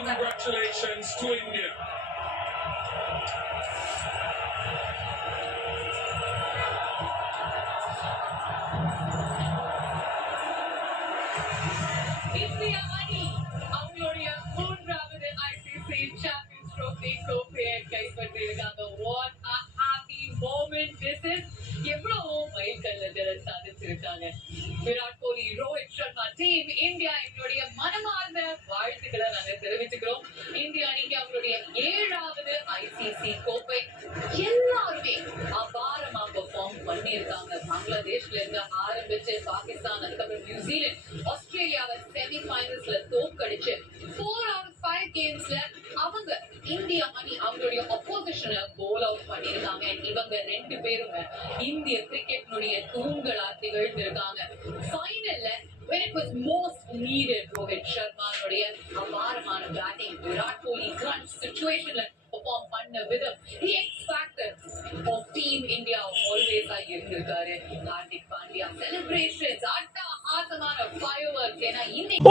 Congratulations to India. India அணி அவங்களுடைய மூன்றாவது ஐசிசி சாம்பியன்ஸ் ட்ரோபி கோப்பையை கைப்பற்றியிருக்காங்க. What a happy moment this is. எவ்வளவு மைல்கல்லுகளை சாதிச்சிருக்காங்க. விராட் கோலி, ரோஹித் சர்மா, டீம் இந்தியா எங்களுடைய மனமார்ந்த வாழ்த்துக்களை நாங்க தெரிவிச்சுக்கிறோம். இந்திய அணிக்கு அவங்களுடைய 7வது ஐசிசி கோப்பை. எல்லாருமே அபாரமா பெர்ஃபார்ம் பண்ணியிருக்காங்க. பங்களாதேஷ்ல இருந்து ஆரம்பிச்சு பாகிஸ்தான், அதுக்கப்புறம் நியூசிலாந்து, ஆஸ்திரேலியாவை செமிஃபைனல்ஸ்ல தோற்கடிச்சு 4 out of 5 கேம்ஸ்ல அவங்க இந்திய அணி அவங்களுடைய ஆப்போசிஷனை போல் அவுட் பண்ணிருக்காங்க. இவங்க 2 பேருமே இந்திய கிரிக்கெட்னுடைய தூண்களா திகழ்ந்திருக்காங்க. ஃபைனல்ல when it was most needed, Rohit சர்மானுடைய அபாரமான batting, Virat Kohli crunch சிச்சுவேஷன்ல perform பண்ண விதம், the X factor of team India always இருந்திருக்காரு. ஹார்திக் பாண்டியா செலிப்ரேஷன்ஸ், அட்டகாசமான fireworks. ஏன்னா இன்னைக்கு